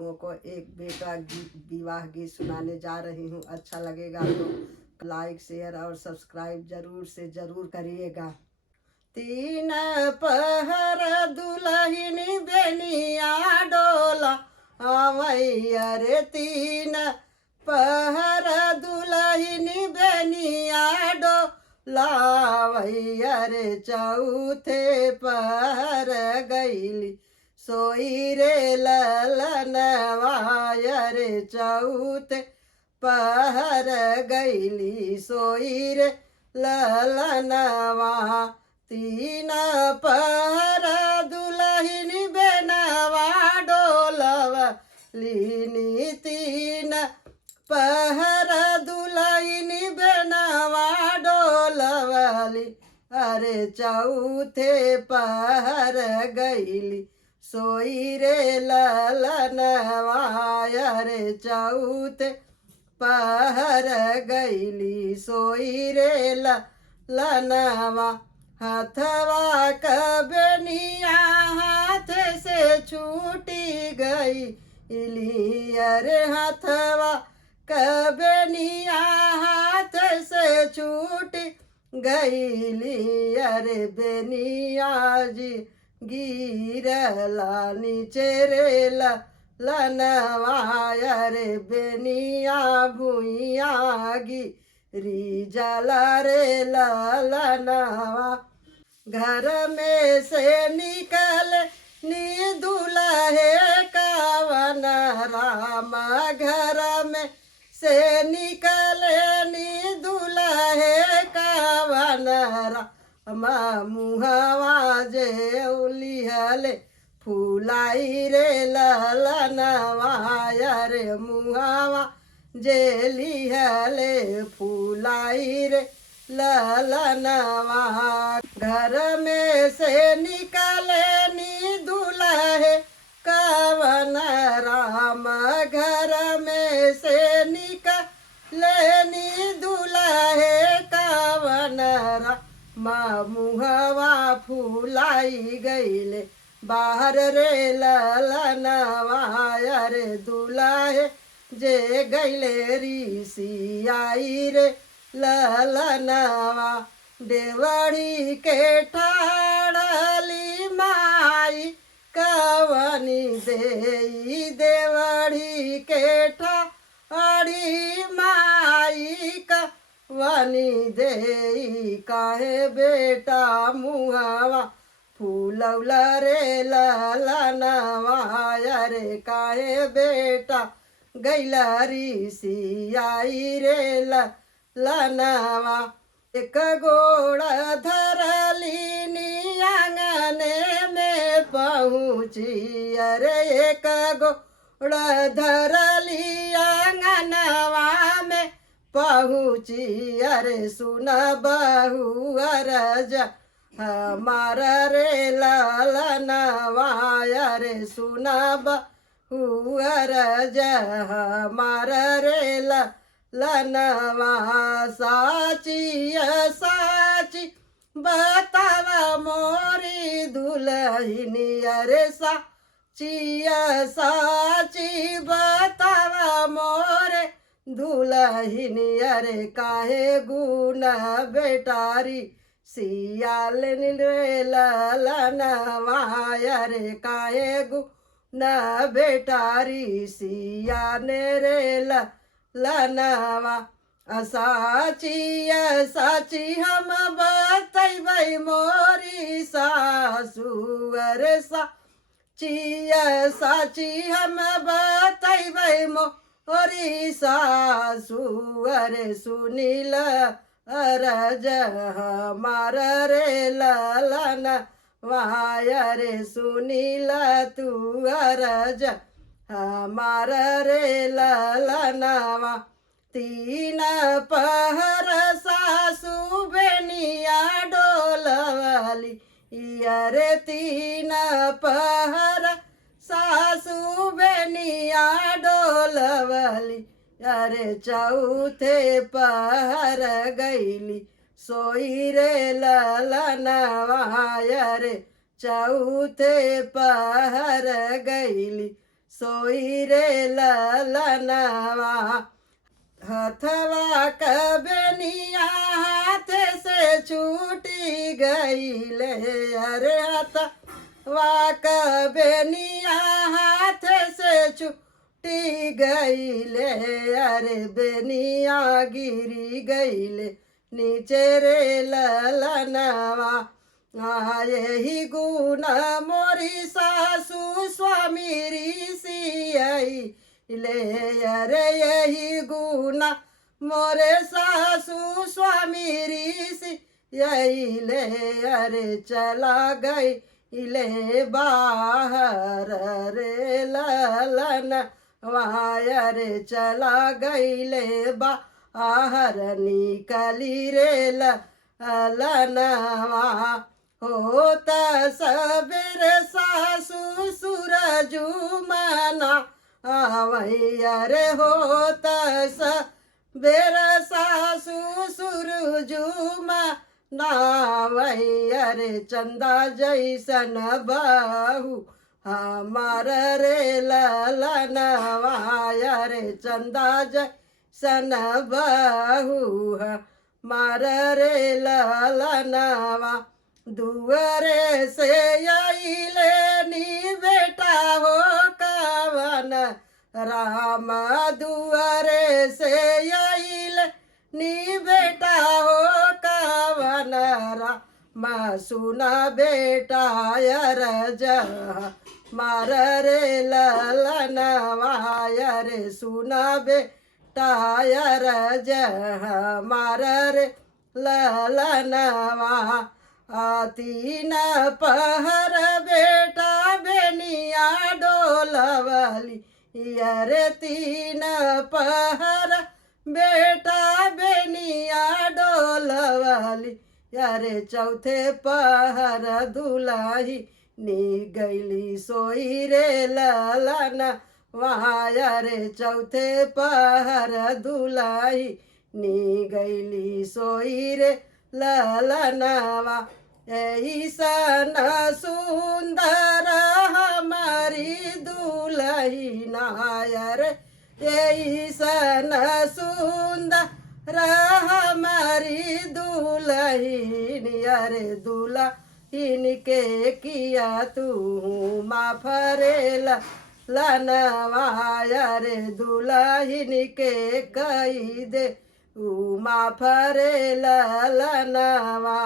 लोगों को एक बेटा विवाह गीत सुनाने जा रही हूँ। अच्छा लगेगा तो लाइक शेयर और सब्सक्राइब जरूर से जरूर करिएगा। तीन पहर दुल्हनी बेनिया डोला आवैया रे, तीन पहर दुल्हनी बेनिया डोला आवैया रे, चौथे पहर गईली सोई रे ललनवा रे, चौथे पहर गईली सोई रे ललनवा। तीन पहर दुल्हनी बेनवा डोलवली, तीन पहर दुल्हनी बेनवा डोलवली, अरे चौथे पहर गईली सोई रे ललनवा रे, चौथे पहर गईली सोई रे ललनवा। हथवा कबनिया हाथ से छूटी गई इली, अरे हथवा कबनिया हाथ से छूटी गईली, अरे बेनिया जी गिरला नीचे रे ललनवा रे, बेनिया भुइया गिरी जाला रे ललनवा। घर में से निकल नी दुल्हे कवन राम, घर में से निकल नी दुल्हे कवन राम, मुहवा जे उलिहले फुलाई रे ललनवा रे, मुहवा जे लिहले फुलाई रे ललनवा। घर में से निकले नी दुल्हे कवन राम, घर में से निकले नी दुल्हे कवन राम, मुहवा फुलाई गईले बाहर रे ललनवा रे, दुल्हे जे गईले ऋषियाई रे ललनवा। देवड़ी के ठाड़ली माई कवनी देई, देवड़ी के ठाड़ी माई कवनी देई, काहे बेटा मुहवा फूलौला रे ललनवा रे, काहे बेटा गैला ऋषियाई रे ललनवा। एक गोड़ धरली नी आंगने में पहुँची, अरे एक गोड़ धरली आंगनवा में पहुँची, अरे सुन बहू अरज हमारा रे ललनवा रे, सुन बहू अरज हमारा रे ललनवा। साची साची बतावा मोरी दुल्हनी, अरे साची साची बतावा मोरे दुल्हनी, अरे काहे गुण बेटारी सियाल रे ललनवा रे, काहे गुण बेटारी सियाने रे ललनवा। साची साची हम बतैबै मोरी सासु, अरे साची साची हम बतैबै मोरी सासु, अरे सुनील अरज हमार रे ललनवा रे, सुनील तू अरज हमार रे ललनवा। तीन पहर सासु बेनिया डोलवली, अरे तीन पहर सासु बेनिया डोलवली, अरे चौथे पहर गईली सोई रे ललनवा रे, चौथे पहर गईली सोई रे ललनवा हथवा कबनिया हाथ से छूटी गईले अरे हथवा कबनिया हाथ से छूटी गईले अरे बेनिया गिरी गईले नीचे रे ललनवा यही गुण मोरी सासू स्वामी ऋषि आई ले अरे यही गुण मोरे सासू स्वामी ऋषि यही ले अरे चला गई ले बाहर रे ललन वायरे चला गई ले बाहर निकली रे ललनवा होता सबेर सासू सूरजू मना आवैया रे होता सबेर सासू सूरजू मनावैया रे चंदा जैसन बहू हमार रे ललनवाया रे चंदा जैसन बहू हमार रे ललनवा दुआरे से आइले नी बेटा हो कवन राम दुआरे से आइले नी बेटा हो कवन राम सुना बेटा रज मार रे ललनवा रे सुना बेटा रज मार रे ललनवा तीन पहर बेटा बेनिया डोलवली अरे तीन पहर बेटा बेनिया डोलवली अरे चौथे पहर दुलाही नी गईली सोई रे ललन वहाँ रे चौथे पहर दुलाही नी गईली सोई रे ललनवा ऐसन सुंदर हमारी दुल्हन आयर ऐसन सुंदर हमारी दुल्हन अरे दुल्हन के किया तू माफ रे ललनवा अरे दुल्हन के कही दे माफ रे ललनवा